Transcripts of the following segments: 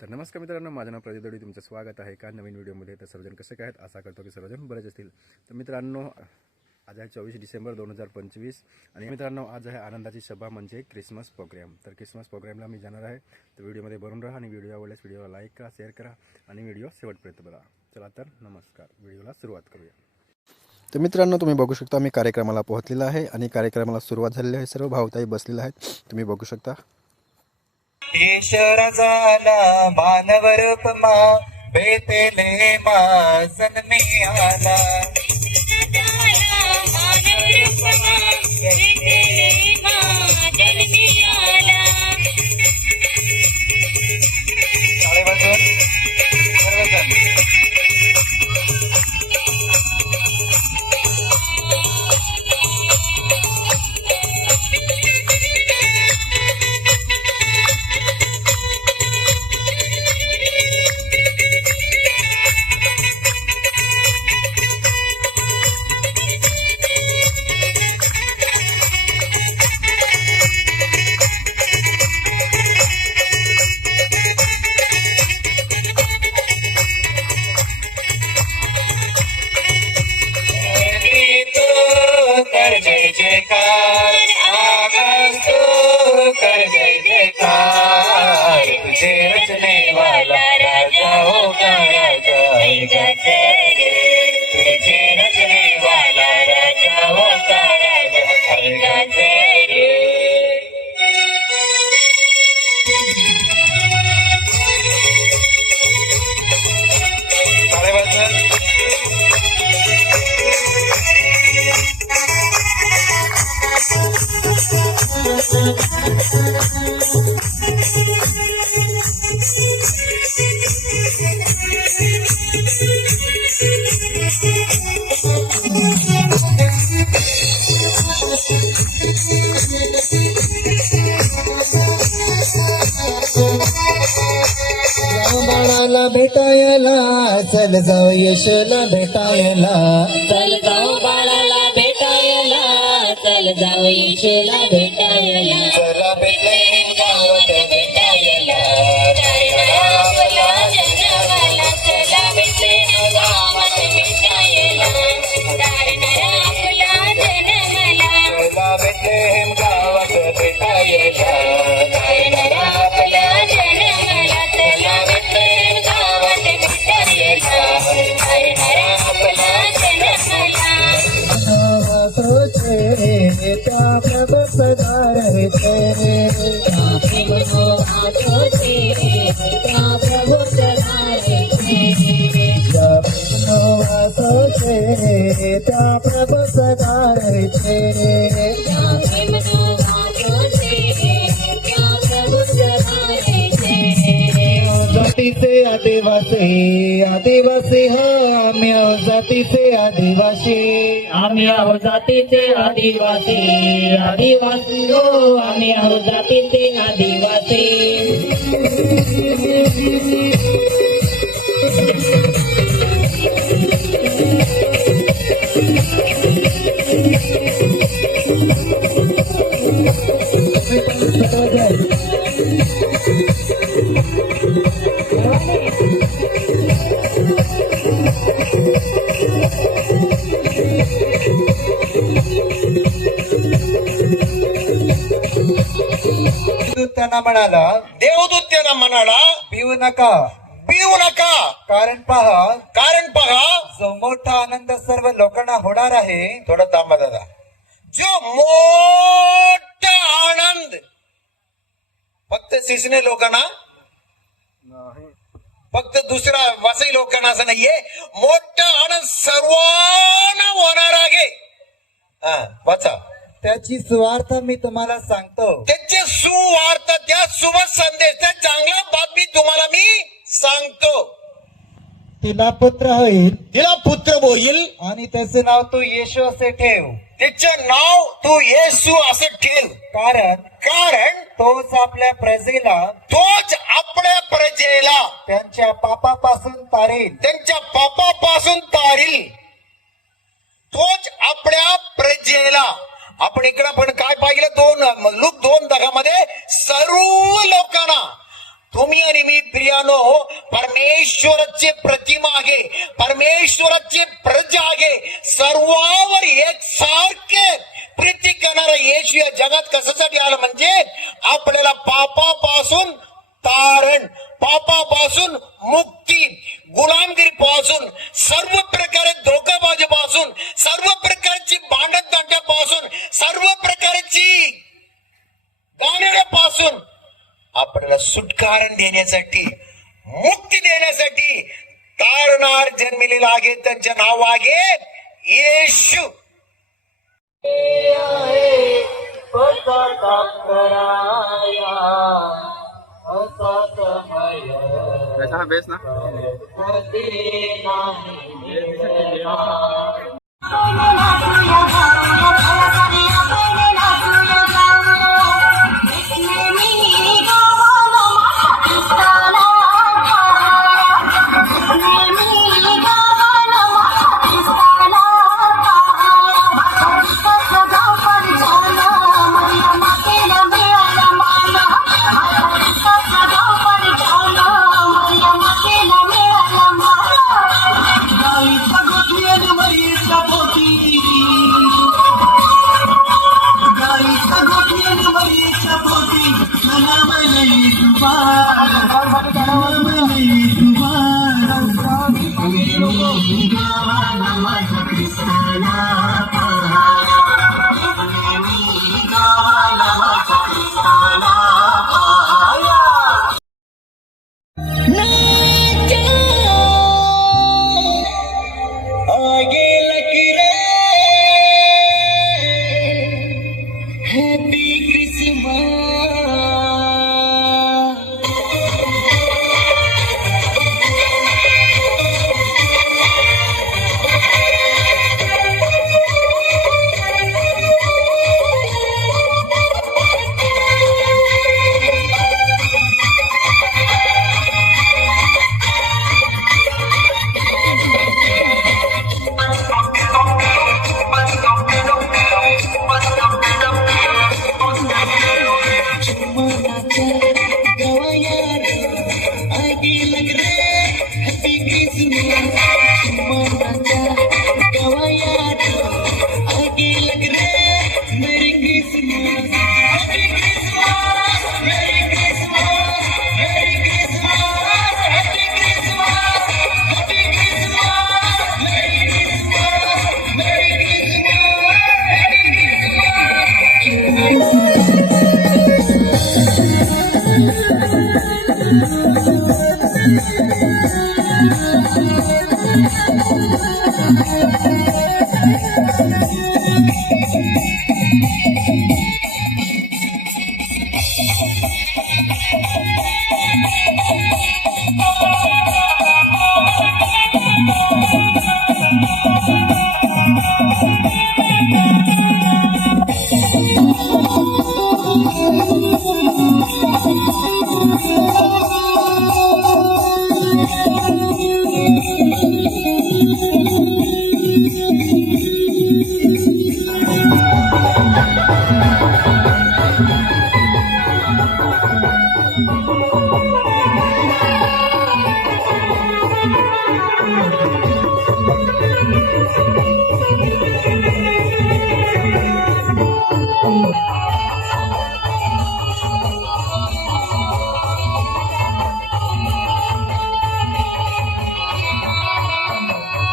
तर नमस्कार मित्रांनो, माझं नाव प्रदीप दळवी. तुमचं स्वागत आहे एका नवीन व्हिडिओमध्ये. तर सर्वजण कसे काय आहेत? आशा करतो की सर्वजण बरेच असतील. तर मित्रांनो, आज आहे 24 डिसेंबर 2025 आणि मित्रांनो, आज आहे आनंदाची सभा म्हणजे क्रिसमस प्रोग्राम. तर क्रिसमस प्रोग्रामला मी जाणार आहे. तर व्हिडिओमध्ये बनून राहा आणि व्हिडिओ आवडल्यास व्हिडिओला लाईक करा, शेअर करा आणि व्हिडिओ शेवटपर्यंत बघा. चला तर नमस्कार, व्हिडिओला सुरुवात करूया. तर मित्रांनो, तुम्ही बघू शकता मी कार्यक्रमाला पोहोचलेला आहे आणि कार्यक्रमाला सुरुवात झालेली आहे. सर्व भावताई बसलेले आहेत, तुम्ही बघू शकता. ईश्वर झाला मानवर उपमा बेतेलेमा जन्मी आला. टाळे वाजवून सर्वजण. कर जय जयकार, आकाश तो कर जय जयकार. तुझे रचने वाला राजा होगा राजा. तुझे रचने वाला राजा होगा राजा. टाळे वाजवून. बाळाला भेटायला चल जाऊ, यशला भेटायला चल जाऊ, बाळाला भेटायला चल जाऊ, यशला भेटायला. चला बेतलेहेम गावात भेटायला. आपला जन्माला चला बेतलेहेम गावात भेटायला. दारणारा आपला जन्माला चला बेतलेहेम गावात भेटायला. दारणारा आपला जन्माला चला बेतलेहेम गावात भेटायला. दारणारा आपला जन्माला. सोचे त्या प्रभु सदा रहते. सोचे त्या प्रभु सदा रहते. जातीचे आदिवासी, आदिवासी हो आम्ही आहो जातीचे आदिवासी. आम्ही आहो जातीचे आदिवासी, आदिवासी हो आम्ही आहो जातीचे आदिवासी. त्यांना म्हणाला, देवदूत त्यांना म्हणाला, भिवू नका, भिवू नका, कारण पहा जो मोठा आनंद सर्व लोकांना होणार आहे. थोडं थांबा दादा. जो मोठा आनंद फक्त सिसने लोकांना, फक्त दुसरा वसई लोकांना असं नाहीये, मोठा आनंद सर्वांना होणार आहे. वाचा. त्याची सुवार्थ मी तुम्हाला सांगतो. त्याचे सुवार्ता, त्या शुभ संदेश, त्या चांगल्या बातमी तुम्हाला मी सांगतो. तिला पुत्र होईल तिला पुत्र होईल आणि त्याचे नाव तू येशू असे ठेव. त्याचे नाव तू येशू असं ठेव. कारण तोच आपल्या प्रजेला, तोच आपल्या प्रजेला त्यांच्या पापापासून तारेल. त्यांच्या पापापासून तारील. तोच आपल्या प्रजेला. आपण इकडं पण काय पाहिलं, लूक 2:10 सर्व लोकांना तुम्ही आणि मी प्रियानो परमेश्वराची प्रतिमा आहे, परमेश्वराची प्रजा आहे. सर्वावर एकसारखे प्रीती करणारा येशू या जगात कशासाठी आला म्हणजे आपल्याला पापापासून तारण, पापापासून मुक्ती, गुलामगिरीपासून, सर्व प्रकारे धोकाबाजीपासून, सर्व प्रकारची भांडणतांड्यापासून, सर्व प्रकारची गाण्यापासून आपल्याला सुटकारण देण्यासाठी, मुक्ती देण्यासाठी तारणार जन्मलेला आहे. त्यांचे नाव आहे येशू. कैसा बेस ना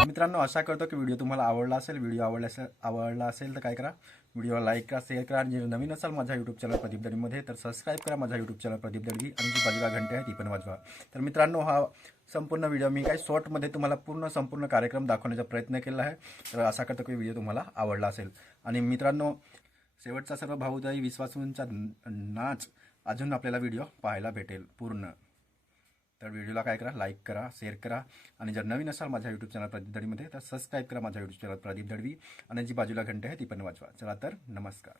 मित्रांनो, आशा करतो की व्हिडिओ तुम्हाला आवडला असेल. व्हिडिओ आवडला असेल तर काय करा, व्हिडिओला लाईक करा, शेअर करा. आणि जर नवीन असाल माझ्या यूट्यूब चॅनल प्रदीप दळवीमध्ये तर सबस्क्राईब करा माझ्या यूट्यूब चॅनल प्रदीप दळवी, आणि जी बाजूला घंटे आहे ती पण वाजवा. तर मित्रांनो, हा संपूर्ण व्हिडिओ मी काही शॉर्टमध्ये तुम्हाला संपूर्ण कार्यक्रम दाखवण्याचा प्रयत्न केला आहे. तर आशा करतो की व्हिडिओ तुम्हाला आवडला असेल. आणि मित्रांनो, शेवटचा सर्व भाऊजाई विश्वासूंचा नाच अजून आपल्याला व्हिडिओ पाहायला भेटेल पूर्ण. तर व्हिडिओला काय करा, लाईक करा, शेअर करा. आणि जर नवीन असाल माझ्या यूट्यूब चॅनल प्रदीप दळवीमध्ये तर सबस्क्राईब करा माझ्या यूट्यूब चॅनल प्रदीप दळवी, आणि जी बाजूला घंटे आहे ती पण वाजवा. चला तर, नमस्कार.